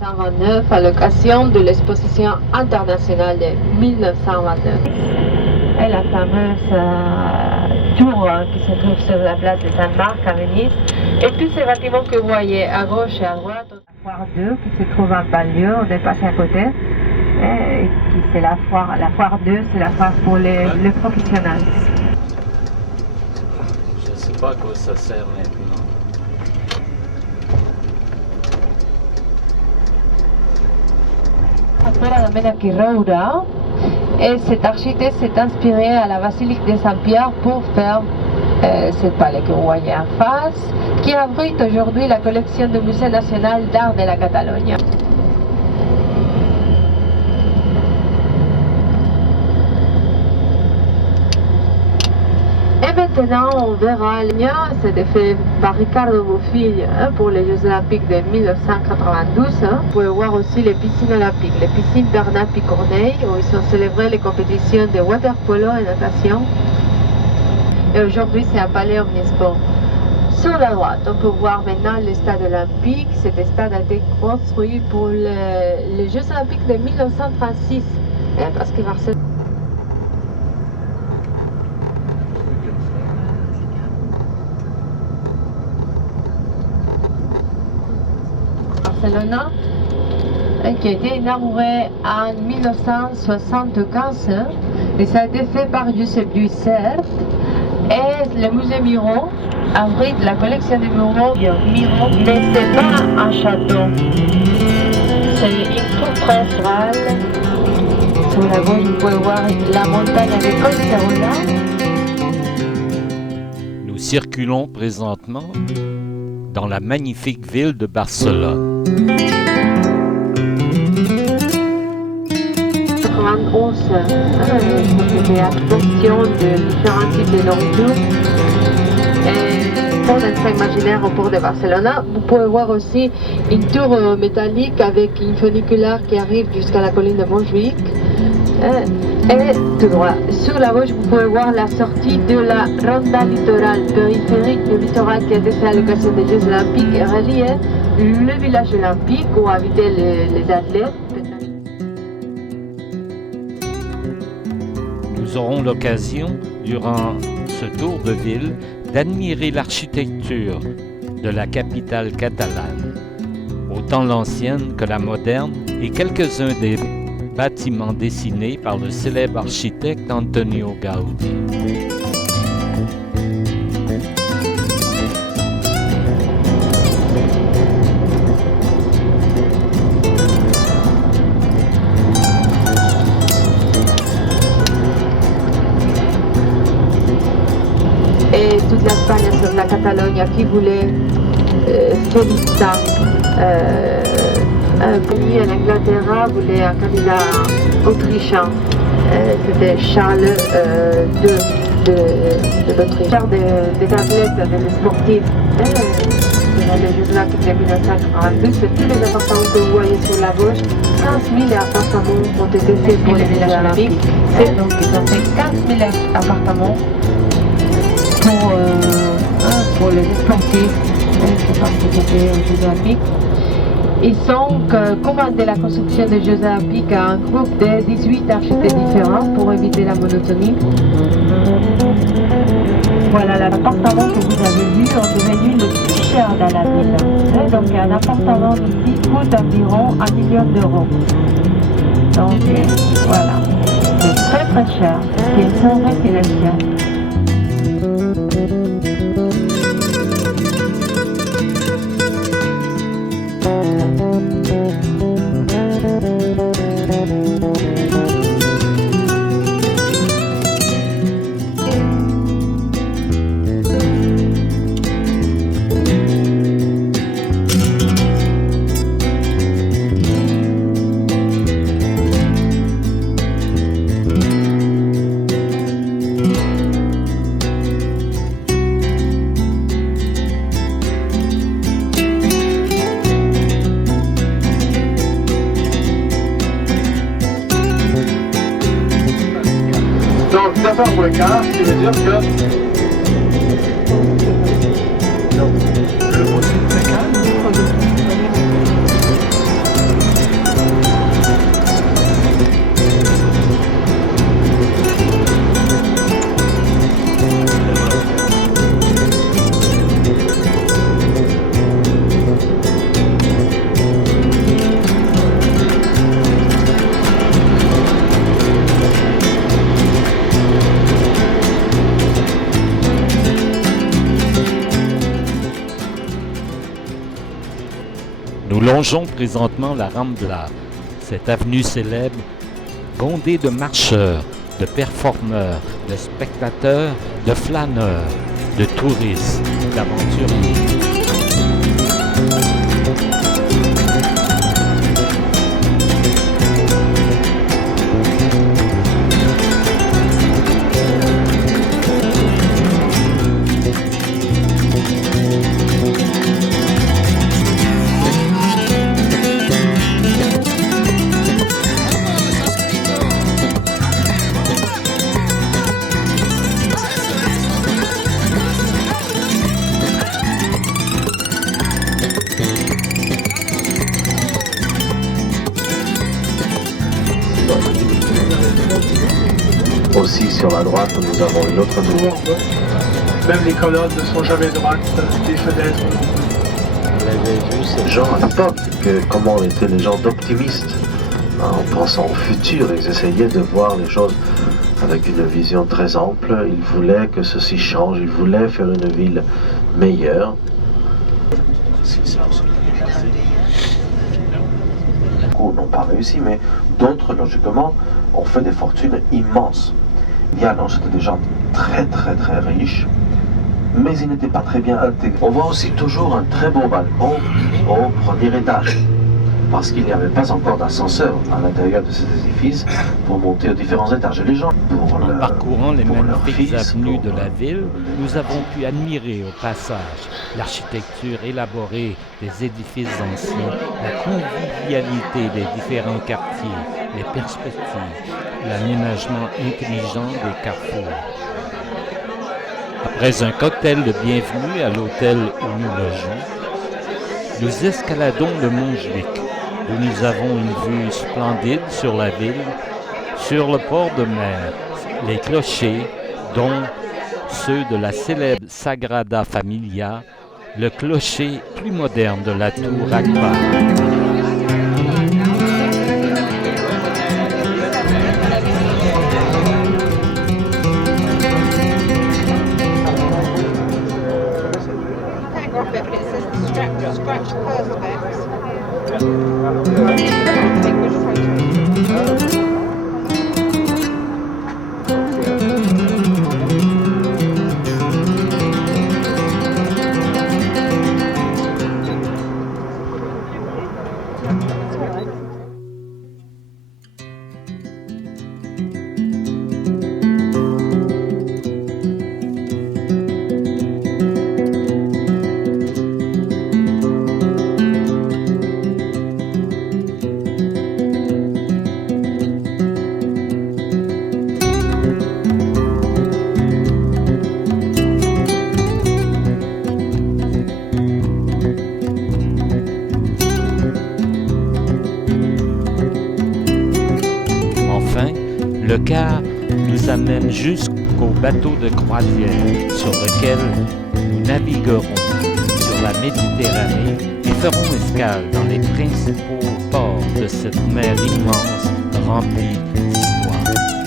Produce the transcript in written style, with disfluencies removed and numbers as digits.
1929 à l'occasion de l'exposition internationale de 1929. Et la fameuse tour qui se trouve sur la place de Saint-Marc à Venise. Et tous ces bâtiments que vous voyez à gauche et à droite, la foire 2 qui se trouve en banlieue, on est passé à côté. Et c'est la foire 2, c'est la foire pour les professionnels. Je ne sais pas à quoi ça sert maintenant. Afuera de Menaki Roura, et cet architecte s'est inspiré à la basilique de Saint-Pierre pour faire ce palais que vous voyez en face, qui abrite aujourd'hui la collection du Musée national d'art de la Catalogne. Et maintenant, on verra le lien, c'était fait par Ricardo Bofill pour les Jeux Olympiques de 1992. Vous pouvez voir aussi les piscines olympiques, les piscines Bernat-Picorneille, où ils sont célébrées les compétitions de water-polo et natation. Et aujourd'hui, c'est un palais omnisport. Sur la droite, on peut voir maintenant le stade olympique. Cet stade a été construit pour les Jeux Olympiques de 1936, parce que Barcelone, qui a été inauguré en 1975, et ça a été fait par Josep Lluís. Et le musée Miró abrite la collection de Miró. Miró, mais c'est pas un château, c'est une tour principale. Sur la gauche, vous pouvez voir la montagne avec Collserola. Nous circulons présentement dans la magnifique ville de Barcelone. 91, c'était la question de différents types de nourriture. Et pour un train imaginaire au port de Barcelone, vous pouvez voir aussi une tour métallique avec une funiculaire qui arrive jusqu'à la colline de Montjuïc. Et tout droit, sur la gauche, vous pouvez voir la sortie de la Ronda littorale périphérique du littoral qui a été fait à l'occasion des Jeux Olympiques et reliait le village olympique où habitaient les athlètes. Nous aurons l'occasion, durant ce tour de ville, d'admirer l'architecture de la capitale catalane, autant l'ancienne que la moderne, et quelques-uns des bâtiments dessinés par le célèbre architecte Antonio Gaudí. Et toute l'Espagne sur la Catalogne qui voulait Félix, un pays en Angleterre voulait un candidat autrichien. C'était Charles II de l'Autriche. Des athlètes, des sportifs. Les Jeux Olympiques de 1992, c'est tous les appartements que vous voyez sur la gauche. 15 000 appartements ont été faits pour les Jeux Olympiques. Donc ils ont fait 15 000 appartements pour les sportifs qui participaient aux Jeux Olympiques. Ils ont commandé la construction des Jeux Olympiques à un groupe de 18 architectes différents pour éviter la monotonie. Voilà, l'appartement que vous avez vu est devenu le plus cher dans la ville. Donc un appartement ici coûte environ 1 million d'euros. Donc voilà, c'est très très cher, ce qui est sans réflexion. Pour le quart, ce qui veut dire que le motif de Nous longeons présentement la Rambla, cette avenue célèbre bondée de marcheurs, de performeurs, de spectateurs, de flâneurs, de touristes, d'aventuriers. Aussi sur la droite, nous avons une autre maison. Même les colonnes ne sont jamais droites, les fenêtres non plus. Vous l'avez vu, ces gens à l'époque, comment étaient les gens d'optimistes. En pensant au futur, ils essayaient de voir les choses avec une vision très ample. Ils voulaient que ceci change, ils voulaient faire une ville meilleure. Beaucoup n'ont pas réussi, mais d'autres, logiquement, ont fait des fortunes immenses. Viano, c'était des gens très riches, mais ils n'étaient pas très bien intégrés. On voit aussi toujours un très beau balcon au premier étage, parce qu'il n'y avait pas encore d'ascenseur à l'intérieur de ces édifices pour monter aux différents étages. Et les gens, en parcourant les magnifiques avenues de la ville, nous avons pu admirer au passage l'architecture élaborée des édifices anciens, la convivialité des différents quartiers, les perspectives, l'aménagement intelligent des carrefours. Après un cocktail de bienvenue à l'hôtel où nous logeons, nous escaladons le mont Juic, où nous avons une vue splendide sur la ville, sur le port de mer, les clochers, dont ceux de la célèbre Sagrada Familia, le clocher plus moderne de la tour Akbar. Le car nous amène jusqu'au bateau de croisière sur lequel nous naviguerons sur la Méditerranée et ferons escale dans les principaux ports de cette mer immense remplie d'histoire.